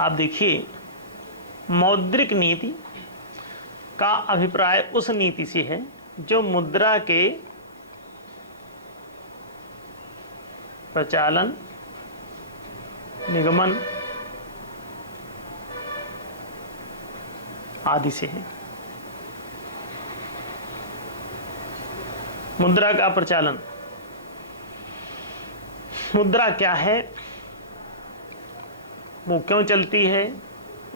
आप देखिए, मौद्रिक नीति का अभिप्राय उस नीति से है जो मुद्रा के प्रचालन, निगमन आदि से है। मुद्रा का प्रचालन, मुद्रा क्या है, वो क्यों चलती है,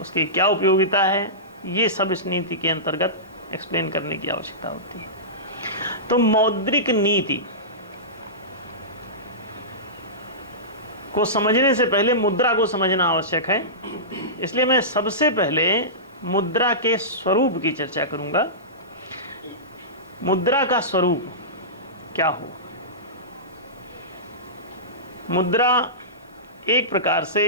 उसकी क्या उपयोगिता है, ये सब इस नीति के अंतर्गत एक्सप्लेन करने की आवश्यकता होती है। तो मौद्रिक नीति को समझने से पहले मुद्रा को समझना आवश्यक है। इसलिए मैं सबसे पहले मुद्रा के स्वरूप की चर्चा करूंगा। मुद्रा का स्वरूप क्या हो? मुद्रा एक प्रकार से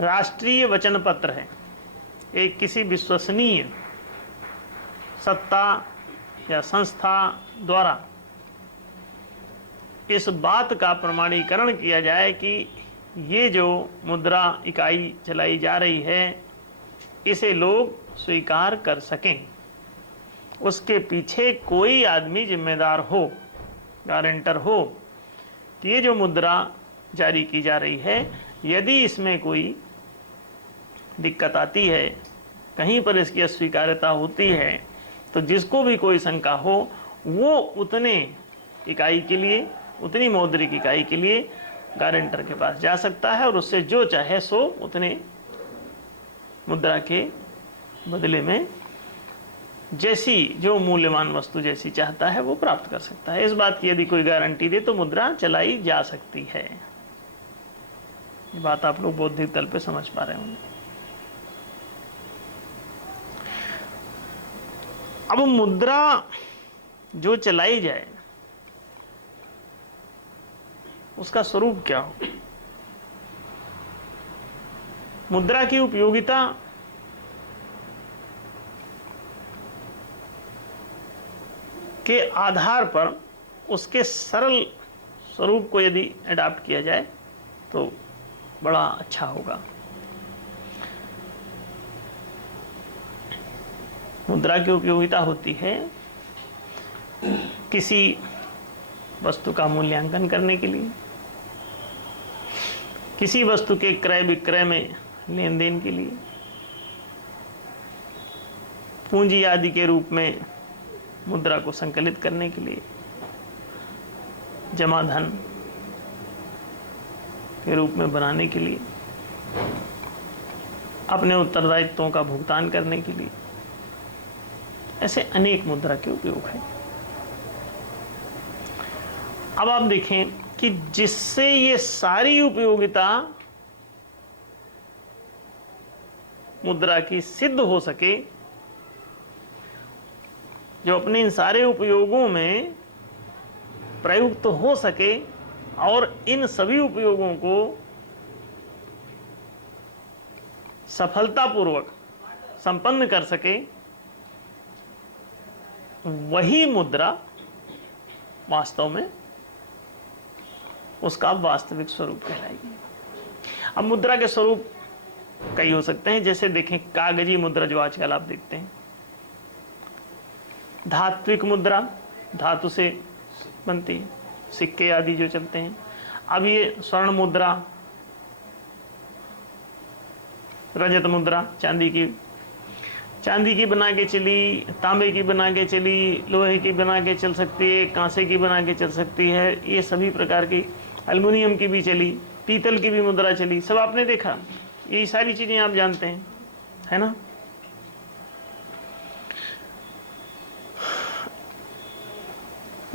राष्ट्रीय वचन पत्र है। एक किसी विश्वसनीय सत्ता या संस्था द्वारा इस बात का प्रमाणीकरण किया जाए कि ये जो मुद्रा इकाई चलाई जा रही है इसे लोग स्वीकार कर सकें, उसके पीछे कोई आदमी जिम्मेदार हो, गारंटर हो कि ये जो मुद्रा जारी की जा रही है, यदि इसमें कोई दिक्कत आती है, कहीं पर इसकी अस्वीकार्यता होती है, तो जिसको भी कोई शंका हो वो उतने इकाई के लिए, उतनी मौद्रिक इकाई के लिए गारंटर के पास जा सकता है और उससे जो चाहे सो उतने मुद्रा के बदले में जैसी जो मूल्यवान वस्तु जैसी चाहता है वो प्राप्त कर सकता है। इस बात की यदि कोई गारंटी दे तो मुद्रा चलाई जा सकती है। ये बात आप लोग बौद्धिक तल पे समझ पा रहे होंगे। अब मुद्रा जो चलाई जाए उसका स्वरूप क्या हो? मुद्रा की उपयोगिता के आधार पर उसके सरल स्वरूप को यदि अडॉप्ट किया जाए तो बड़ा अच्छा होगा। मुद्रा की उपयोगिता होती है किसी वस्तु का मूल्यांकन करने के लिए, किसी वस्तु के क्रय विक्रय में लेन देन के लिए, पूंजी आदि के रूप में मुद्रा को संकलित करने के लिए, जमा धन के रूप में बनाने के लिए, अपने उत्तरदायित्वों का भुगतान करने के लिए, ऐसे अनेक मुद्रा के उपयोग हैं। अब आप देखें कि जिससे ये सारी उपयोगिता मुद्रा की सिद्ध हो सके, जो अपने इन सारे उपयोगों में प्रयुक्त हो सके और इन सभी उपयोगों को सफलतापूर्वक संपन्न कर सके, वही मुद्रा वास्तव में उसका वास्तविक स्वरूप कहलाएगी। अब मुद्रा के स्वरूप कई हो सकते हैं। जैसे देखें, कागजी मुद्रा जो आजकल आप देखते हैं, धात्विक मुद्रा धातु से बनती है, सिक्के आदि जो चलते हैं। अब ये स्वर्ण मुद्रा, रजत मुद्रा, चांदी की बना के चली, तांबे की बना के चली, लोहे की बना के चल सकती है, कांसे की बना के चल सकती है, ये सभी प्रकार की, एल्युमिनियम की भी चली, पीतल की भी मुद्रा चली, सब आपने देखा। ये सारी चीजें आप जानते हैं, है ना।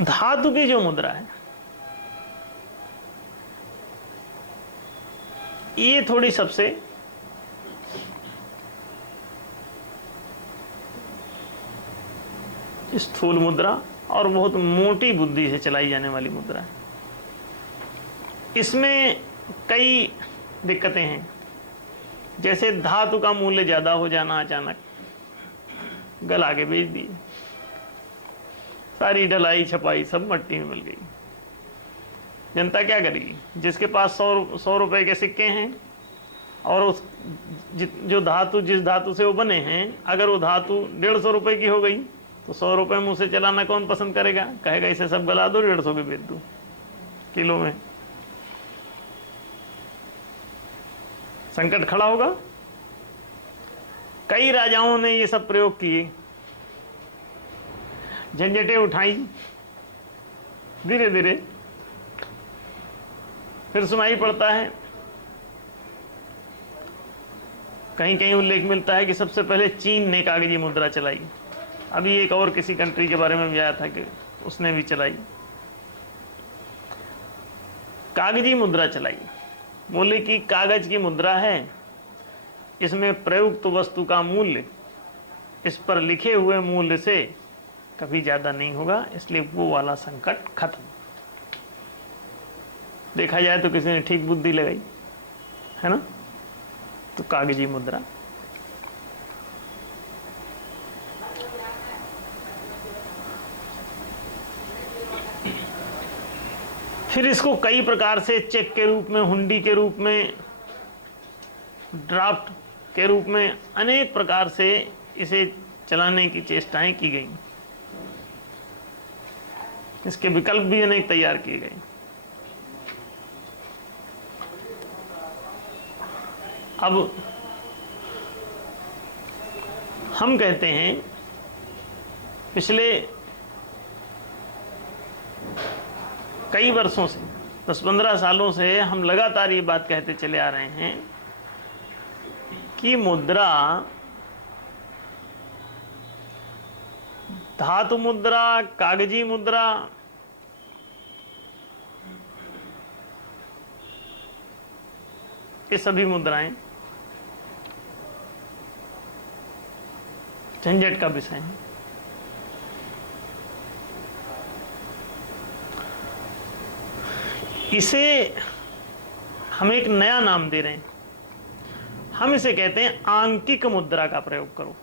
धातु की जो मुद्रा है ये थोड़ी सबसे स्थूल मुद्रा और बहुत मोटी बुद्धि से चलाई जाने वाली मुद्रा है। इसमें कई दिक्कतें हैं। जैसे धातु का मूल्य ज्यादा हो जाना, अचानक गला के बेच दी, सारी ढलाई छपाई सब मट्टी में मिल गई। जनता क्या करेगी? जिसके पास 100 रुपए के सिक्के हैं और उस जो धातु, जिस धातु से वो बने हैं, अगर वो धातु 150 रुपए की हो गई तो 100 रुपए मुंह से चलाना कौन पसंद करेगा? कहेगा इसे सब गला दो, 150 के बेच दो किलो में। संकट खड़ा होगा। कई राजाओं ने ये सब प्रयोग किए, झंझटें उठाई, धीरे धीरे फिर सुनाई पड़ता है। कहीं कहीं उल्लेख मिलता है कि सबसे पहले चीन ने कागजी मुद्रा चलाई। अभी एक और किसी कंट्री के बारे में भी आया था कि उसने भी चलाई, कागजी मुद्रा चलाई। बोले कि कागज की मुद्रा है, इसमें प्रयुक्त वस्तु का मूल्य इस पर लिखे हुए मूल्य से कभी ज्यादा नहीं होगा, इसलिए वो वाला संकट खत्म। देखा जाए तो किसी ने ठीक बुद्धि लगाई है ना, तो कागजी मुद्रा। फिर इसको कई प्रकार से चेक के रूप में, हुंडी के रूप में, ड्राफ्ट के रूप में, अनेक प्रकार से इसे चलाने की चेष्टाएं की गई। इसके विकल्प भी अनेक तैयार किए गए। अब हम कहते हैं पिछले कई वर्षों से, 10-15 सालों से हम लगातार ये बात कहते चले आ रहे हैं कि मुद्रा, धातु मुद्रा, कागजी मुद्रा, ये सभी मुद्राएं झंझट का विषय है। इसे हम एक नया नाम दे रहे हैं, हम इसे कहते हैं आंकिक मुद्रा का प्रयोग करो।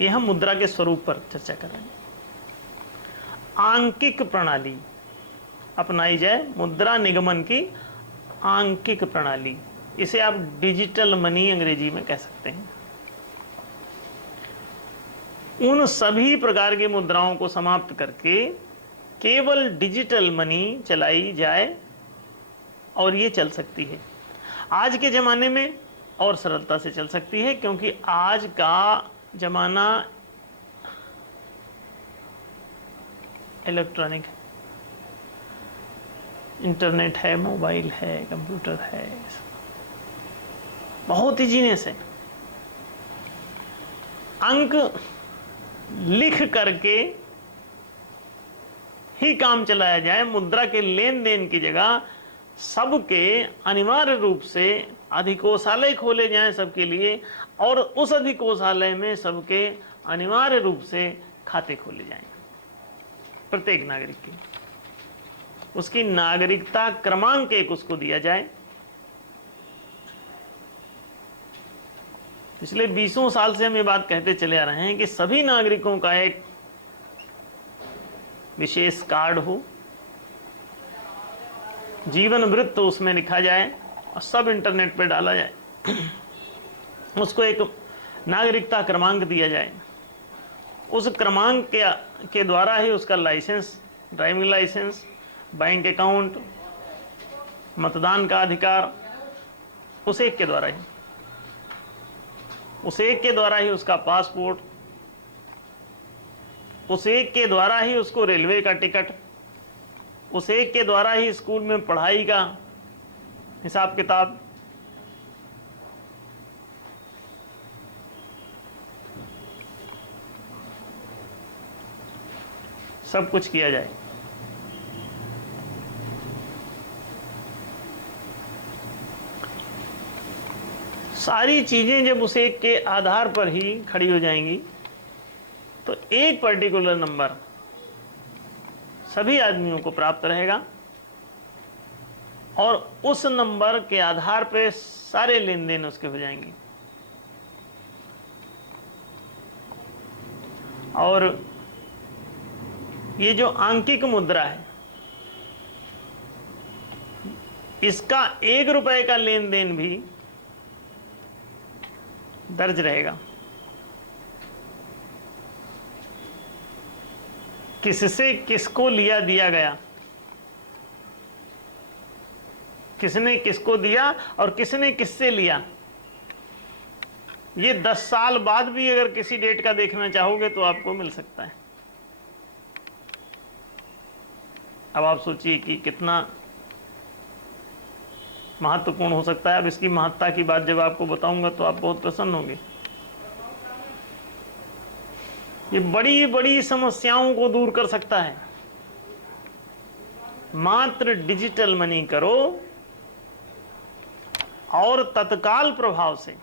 यह हम मुद्रा के स्वरूप पर चर्चा कर रहे हैं। आंकिक प्रणाली अपनाई जाए, मुद्रा निगमन की आंकिक प्रणाली, इसे आप डिजिटल मनी अंग्रेजी में कह सकते हैं। उन सभी प्रकार की मुद्राओं को समाप्त करके केवल डिजिटल मनी चलाई जाए, और ये चल सकती है आज के जमाने में, और सरलता से चल सकती है, क्योंकि आज का जमाना इलेक्ट्रॉनिक है, इंटरनेट है, मोबाइल है, कंप्यूटर है, बहुत ही जीनियस है। अंक लिख करके ही काम चलाया जाए। मुद्रा के लेन देन की जगह सबके अनिवार्य रूप से अधिकोषालय खोले जाएं सबके लिए, और उस अधिकोषालय में सबके अनिवार्य रूप से खाते खोले जाएं प्रत्येक नागरिक के। उसकी नागरिकता क्रमांक एक उसको दिया जाए। पिछले 20 साल से हम ये बात कहते चले आ रहे हैं कि सभी नागरिकों का एक विशेष कार्ड हो, जीवन वृत्त उसमें लिखा जाए और सब इंटरनेट पे डाला जाए। उसको एक नागरिकता क्रमांक दिया जाए। उस क्रमांक के द्वारा ही उसका licence, driving licence, bank account, मतदान का अधिकार, उस एक के द्वारा ही, उस एक के द्वारा ही उसका पासपोर्ट, उस एक के द्वारा ही उसको रेलवे का टिकट, उस एक के द्वारा ही स्कूल में पढ़ाई का हिसाब किताब, सब कुछ किया जाए। सारी चीजें जब उस एक के आधार पर ही खड़ी हो जाएंगी तो एक पर्टिकुलर नंबर सभी आदमियों को प्राप्त रहेगा, और उस नंबर के आधार पर सारे लेन देन उसके हो जाएंगे। और ये जो आंकिक मुद्रा है, इसका 1 रुपए का लेन देन भी दर्ज रहेगा। किससे किसको लिया दिया गया, किसने किसको दिया और किसने किससे लिया, ये 10 साल बाद भी अगर किसी डेट का देखना चाहोगे तो आपको मिल सकता है। अब आप सोचिए कि कितना महत्वपूर्ण हो सकता है। अब इसकी महत्ता की बात जब आपको बताऊंगा तो आप बहुत प्रसन्न होंगे। ये बड़ी बड़ी समस्याओं को दूर कर सकता है। मात्र डिजिटल मनी करो और तत्काल प्रभाव से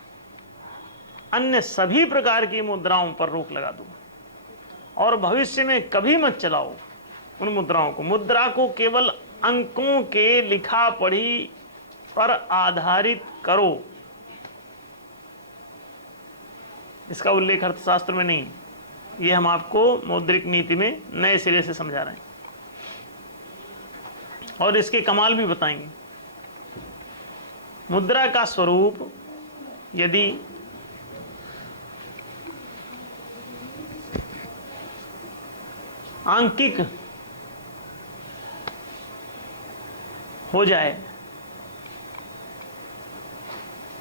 अन्य सभी प्रकार की मुद्राओं पर रोक लगा दो और भविष्य में कभी मत चलाओ उन मुद्राओं को। मुद्रा को केवल अंकों के लिखा पढ़ी पर आधारित करो। इसका उल्लेख अर्थशास्त्र में नहीं, ये हम आपको मौद्रिक नीति में नए सिरे से समझा रहे हैं और इसके कमाल भी बताएंगे। मुद्रा का स्वरूप यदि आंकिक हो जाए,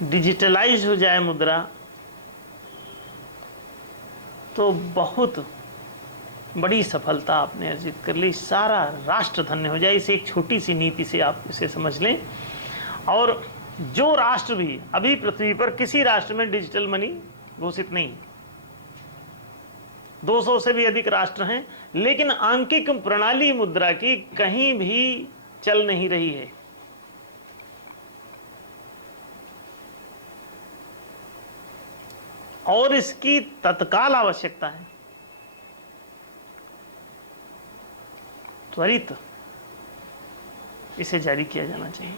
डिजिटलाइज हो जाए मुद्रा, तो बहुत बड़ी सफलता आपने अर्जित कर ली। सारा राष्ट्र धन्य हो जाए। इसे एक छोटी सी नीति से आप इसे समझ लें। और जो राष्ट्र भी अभी पृथ्वी पर, किसी राष्ट्र में डिजिटल मनी घोषित नहीं, 200 से भी अधिक राष्ट्र हैं, लेकिन आंकिक प्रणाली मुद्रा की कहीं भी चल नहीं रही है। और इसकी तत्काल आवश्यकता है। त्वरित इसे जारी किया जाना चाहिए।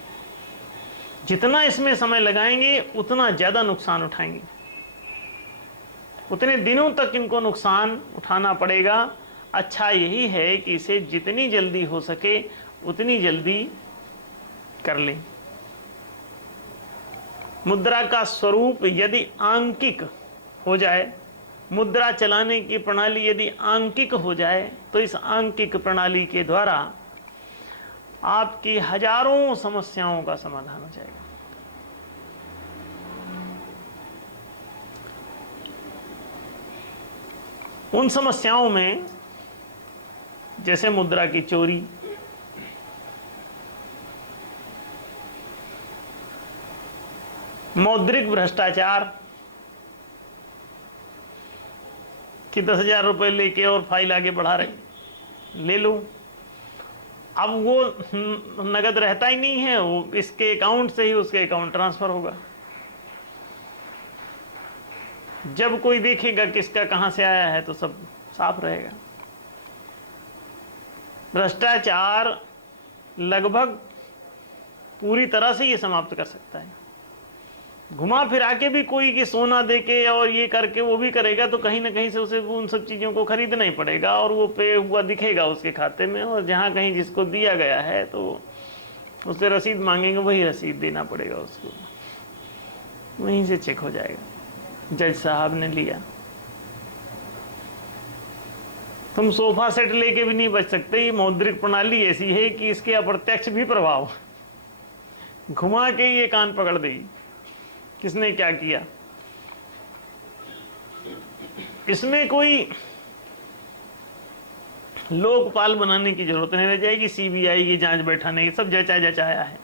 जितना इसमें समय लगाएंगे उतना ज्यादा नुकसान उठाएंगे, उतने दिनों तक इनको नुकसान उठाना पड़ेगा। अच्छा यही है कि इसे जितनी जल्दी हो सके उतनी जल्दी कर लें। मुद्रा का स्वरूप यदि आंकिक हो जाए, मुद्रा चलाने की प्रणाली यदि आंकिक हो जाए, तो इस आंकिक प्रणाली के द्वारा आपकी हजारों समस्याओं का समाधान हो जाएगा। उन समस्याओं में जैसे मुद्रा की चोरी, मौद्रिक भ्रष्टाचार कि 10,000 रुपए लेके और फाइल आगे बढ़ा रहे, ले लो। अब वो नगद रहता ही नहीं है, वो इसके अकाउंट से ही उसके अकाउंट ट्रांसफर होगा। जब कोई देखेगा किसका कहां से आया है तो सब साफ रहेगा। भ्रष्टाचार लगभग पूरी तरह से ये समाप्त कर सकता है। घुमा फिरा के भी कोई कि सोना देके और ये करके वो भी करेगा तो कहीं ना कहीं से उसे उन सब चीज़ों को खरीदना ही पड़ेगा और वो पे हुआ दिखेगा उसके खाते में। और जहाँ कहीं जिसको दिया गया है तो उससे रसीद मांगेंगे, वही रसीद देना पड़ेगा उसको, वहीं से चेक हो जाएगा जज साहब ने लिया। तुम सोफा सेट लेके भी नहीं बच सकते। ये मौद्रिक प्रणाली ऐसी है कि इसके अप्रत्यक्ष भी प्रभाव, घुमा के ये कान पकड़ देगी किसने क्या किया। इसमें कोई लोकपाल बनाने की जरूरत नहीं रह जाएगी। सीबीआई की जांच बैठाने की, सब जचाया है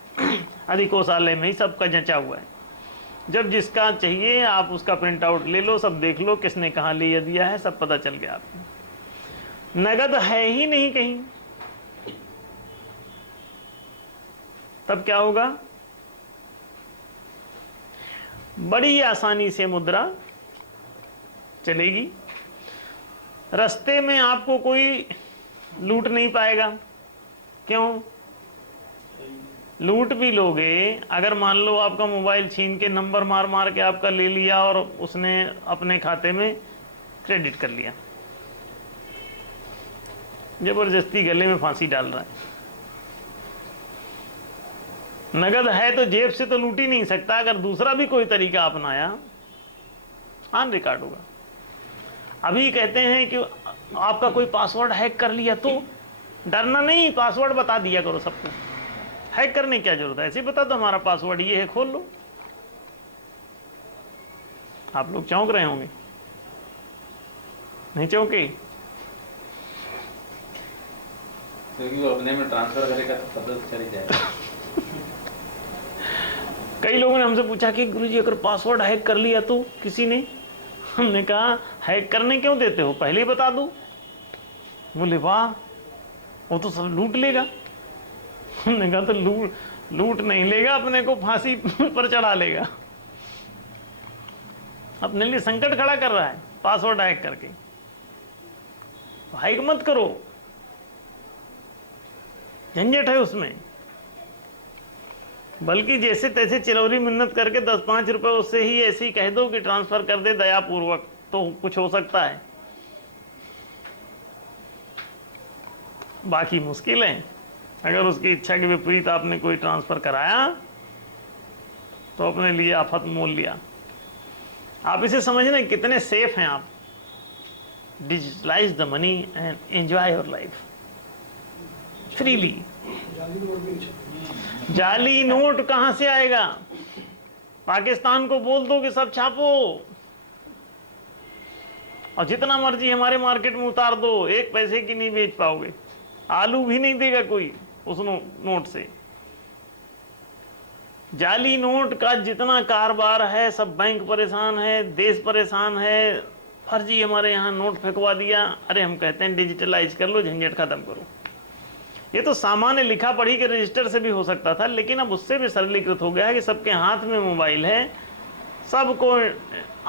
अधिकोषालय में ही सबका जचा हुआ है। जब जिसका चाहिए आप उसका प्रिंट आउट ले लो, सब देख लो किसने कहाँ लिया दिया है, सब पता चल गया आपको। नगद है ही नहीं कहीं, तब क्या होगा? बड़ी आसानी से मुद्रा चलेगी। रास्ते में आपको कोई लूट नहीं पाएगा। क्यों? लूट भी लोगे अगर मान लो आपका मोबाइल छीन के नंबर मार मार के आपका ले लिया और उसने अपने खाते में क्रेडिट कर लिया, जबरदस्ती गले में फांसी डाल रहा है। नगद है तो जेब से तो लूट ही नहीं सकता, अगर दूसरा भी कोई तरीका अपनाया ऑन रिकॉर्ड होगा। अभी कहते हैं कि आपका कोई पासवर्ड हैक कर लिया तो डरना नहीं, पासवर्ड बता दिया करो सबको। हैक करने की क्या जरूरत है, ऐसे ही बता दो हमारा पासवर्ड ये है, खोल लो। आप लोग चौंक रहे होंगे, नहीं चौंके? क्योंकि वो अपने में ट्रांसफर करेगा तो पता चल जाएगा। कई लोगों ने हमसे पूछा कि गुरुजी अगर पासवर्ड हैक कर लिया तो किसी ने, हमने कहा हैक करने क्यों देते हो, पहले ही बता दो। बोले वाह वो तो सब लूट लेगा। हमने कहा तो लूट नहीं लेगा, अपने को फांसी पर चढ़ा लेगा। अपने लिए संकट खड़ा कर रहा है पासवर्ड हैक करके। हैक मत करो, झंझट है उसमें। बल्कि जैसे तैसे चिरौरी मिन्नत करके 10-5 रुपए उससे ही ऐसे ही कह दो कि ट्रांसफर कर दे दयापूर्वक, तो कुछ हो सकता है। बाकी मुश्किल है। अगर उसकी इच्छा के विपरीत आपने कोई ट्रांसफर कराया तो अपने लिए आफत मोल लिया। आप इसे समझना कितने सेफ हैं आप। Digitalise the money and enjoy your life freely. जाली नोट कहां से आएगा? पाकिस्तान को बोल दो कि सब छापो और जितना मर्जी हमारे मार्केट में उतार दो, 1 पैसे की नहीं बेच पाओगे। आलू भी नहीं देगा कोई उस नोट से। जाली नोट का जितना कारोबार है, सब बैंक परेशान है, देश परेशान है। फर्जी हमारे यहाँ नोट फेंकवा दिया। अरे हम कहते हैं डिजिटलाइज कर लो, झंझट खत्म करो। ये तो सामान्य लिखा पढ़ी के रजिस्टर से भी हो सकता था, लेकिन अब उससे भी सरलीकृत हो गया है कि सबके हाथ में मोबाइल है, सबको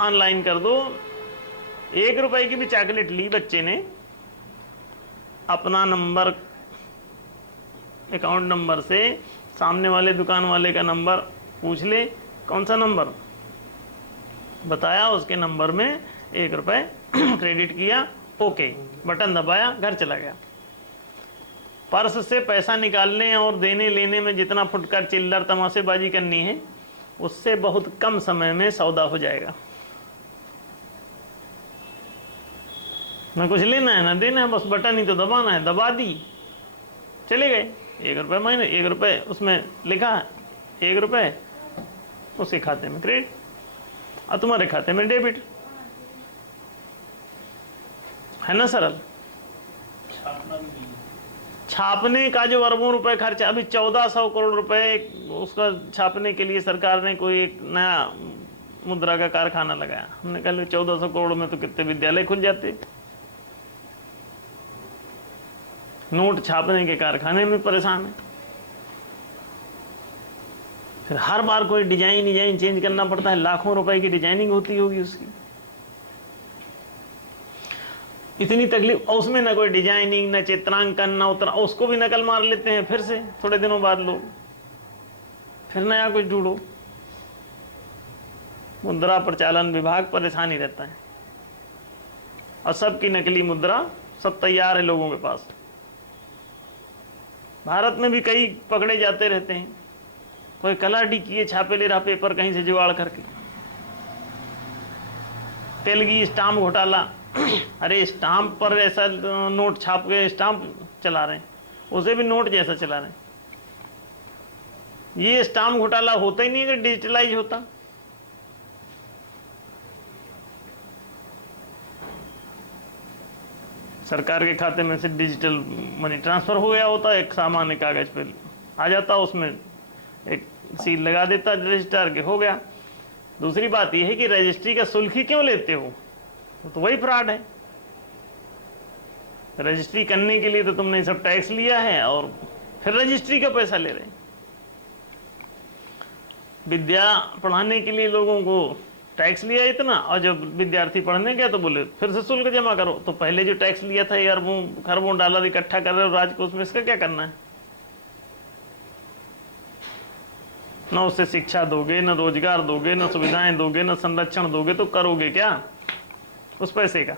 ऑनलाइन कर दो। 1 रुपए की भी चॉकलेट ली बच्चे ने, अपना नंबर, अकाउंट नंबर से सामने वाले दुकान वाले का नंबर पूछ ले, कौन सा नंबर बताया, उसके नंबर में 1 रुपए क्रेडिट किया, ओके बटन दबाया, घर चला गया। पर्स से पैसा निकालने और देने लेने में जितना फुटकर चिल्लर तमाशेबाजी करनी है, उससे बहुत कम समय में सौदा हो जाएगा। ना कुछ लेना है ना देना है, बस बटन ही तो दबाना है, दबा दी, चले गए। 1 रुपये महीने, 1 रुपये उसमें लिखा है, 1 रुपये उसके खाते में क्रेडिट और तुम्हारे खाते में डेबिट। है ना सरल? छापने का जो अरबों रुपए खर्चा, अभी 1400 करोड़ रुपए उसका छापने के लिए सरकार ने कोई एक नया मुद्रा का कारखाना लगाया। हमने कहा 1400 करोड़ में तो कितने विद्यालय खुल जाते। नोट छापने के कारखाने में परेशान है। फिर हर बार कोई डिजाइन चेंज करना पड़ता है, लाखों रुपए की डिजाइनिंग होती होगी उसकी, इतनी तकलीफ। और उसमें ना कोई डिजाइनिंग, ना चित्रांकन, ना उतना, उसको भी नकल मार लेते हैं फिर से थोड़े दिनों बाद लोग, फिर नया कुछ ढूंढो। मुद्रा प्रचालन विभाग परेशान ही रहता है और सबकी नकली मुद्रा सब तैयार है लोगों के पास। भारत में भी कई पकड़े जाते रहते हैं, कोई कलाटी किए छापे ले रहा पेपर कहीं से जुगाड़ करके। तेलगी स्टाम्प घोटाला, अरे स्टाम्प पर ऐसा नोट छाप के स्टाम्प चला रहे हैं, उसे भी नोट जैसा चला रहे हैं। ये स्टाम्प घोटाला होता ही नहीं अगर डिजिटलाइज होता। सरकार के खाते में से डिजिटल मनी ट्रांसफर हो गया होता, एक सामान्य कागज पे आ जाता, उसमें एक सील लगा देता रजिस्ट्रार के, हो गया। दूसरी बात यह है कि रजिस्ट्री का शुल्क ही क्यों लेते हो, तो वही फ्रॉड है। रजिस्ट्री करने के लिए तो तुमने सब टैक्स लिया है और फिर रजिस्ट्री का पैसा ले रहे हैं। विद्या पढ़ाने के लिए लोगों को टैक्स लिया इतना, और जब विद्यार्थी पढ़ने गया तो बोले फिर से शुल्क जमा करो। तो पहले जो टैक्स लिया था, अरबों खरबों डॉलर इकट्ठा कर रहे हो राजकोष में, इसका क्या करना है? न उससे शिक्षा दोगे, न रोजगार दोगे, न सुविधाएं दोगे, न संरक्षण दोगे, तो करोगे क्या उस पैसे का?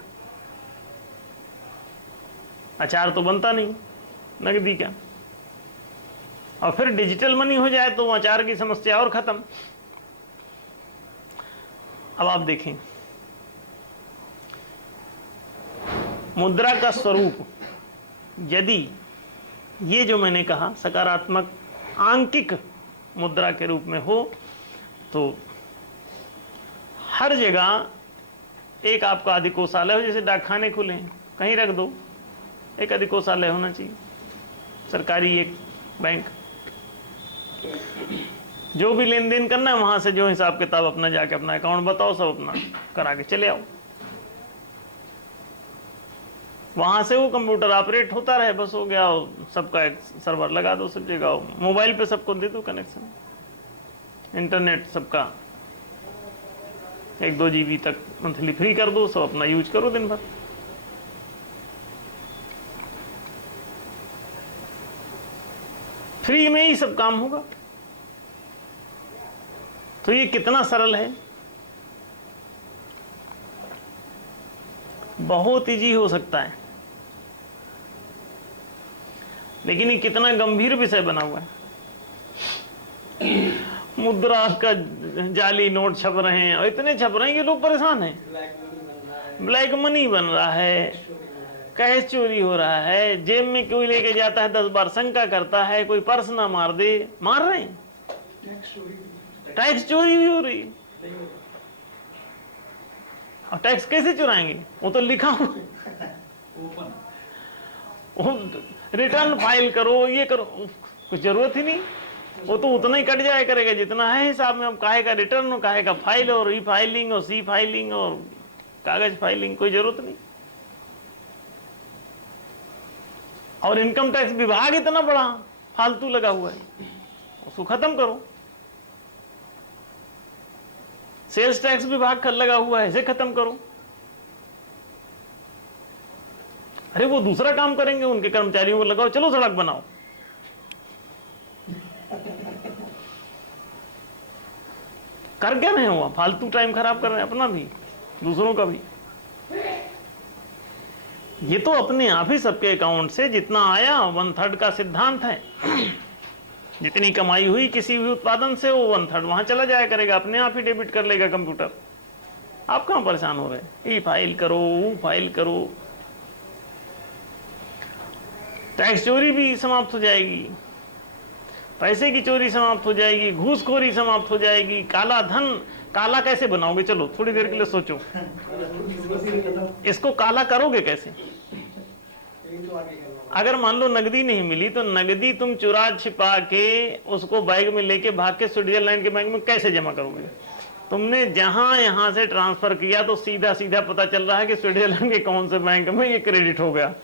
अचार तो बनता नहीं नकदी का। और फिर डिजिटल मनी हो जाए तो अचार की समस्या और खत्म। अब आप देखें, मुद्रा का स्वरूप यदि ये जो मैंने कहा सकारात्मक आंकिक मुद्रा के रूप में हो तो हर जगह एक आपका अधिकोषालय हो, जैसे डाकखाने खुले हैं कहीं रख दो, एक अधिकोषालय होना चाहिए, सरकारी एक बैंक। जो भी लेन देन करना है वहां से जो हिसाब किताब अपना जाके अपना अकाउंट बताओ, सब अपना करा के चले आओ, वहां से वो कंप्यूटर ऑपरेट होता रहे, बस हो गया। सबका एक सर्वर लगा दो सब जगह, मोबाइल पे सबको दे दो कनेक्शन, इंटरनेट सबका 1-2 GB तक मंथली फ्री कर दो, सब अपना यूज करो दिन भर। फ्री में ही सब काम होगा। तो ये कितना सरल है, बहुत इजी हो सकता है, लेकिन ये कितना गंभीर विषय बना हुआ है। मुद्रा का जाली नोट छप रहे हैं और इतने छप रहे हैं कि लोग परेशान हैं। ब्लैक मनी बन रहा है, कैश चोरी हो रहा है, जेब में कोई लेके जाता है 10 बार शंका करता है, कोई पर्स ना मार दे, मार रहे हैं। टैक्स चोरी भी हो रही है। और टैक्स कैसे चुराएंगे, वो तो लिखा हुआ, रिटर्न फाइल करो, ये करो, कुछ जरूरत ही नहीं, वो तो उतना ही कट जाया करेगा जितना है हिसाब में। अब काहे का रिटर्न और काहे का फाइल और ई फाइलिंग और सी फाइलिंग और कागज फाइलिंग, कोई जरूरत नहीं। और इनकम टैक्स विभाग इतना बड़ा फालतू लगा हुआ है, उसको खत्म करो। सेल्स टैक्स विभाग लगा हुआ है, इसे खत्म करो। अरे वो दूसरा काम करेंगे, उनके कर्मचारियों को लगाओ, चलो सड़क बनाओ। कर क्या रहे हो, फालतू टाइम खराब कर रहे हैं अपना भी दूसरों का भी। ये तो अपने आप ही सबके अकाउंट से जितना आया 1/3 का सिद्धांत है। जितनी कमाई हुई किसी भी उत्पादन से वो 1/3 वहां चला जाया करेगा, अपने आप ही डेबिट कर लेगा कंप्यूटर। आप कहां परेशान हो रहे हैं, ये फाइल करो वो फाइल करो। टैक्स चोरी भी समाप्त हो जाएगी, पैसे की चोरी समाप्त हो जाएगी, घूसखोरी समाप्त हो जाएगी, काला धन। काला कैसे बनाओगे, चलो थोड़ी देर के लिए सोचो, इसको काला करोगे कैसे? अगर मान लो नगदी नहीं मिली तो नगदी तुम चुरा छिपा के उसको बैग में लेके भाग के स्विट्जरलैंड के बैंक में कैसे जमा करोगे? तुमने जहां यहां से ट्रांसफर किया तो सीधा सीधा पता चल रहा है कि स्विट्जरलैंड के कौन से बैंक में ये क्रेडिट हो गया,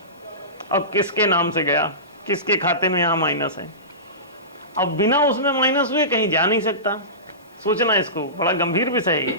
अब किसके नाम से गया, किसके खाते में यहां माइनस है। अब बिना उसमें माइनस हुए कहीं जा नहीं सकता। सोचना, इसको बड़ा गंभीर विषय है।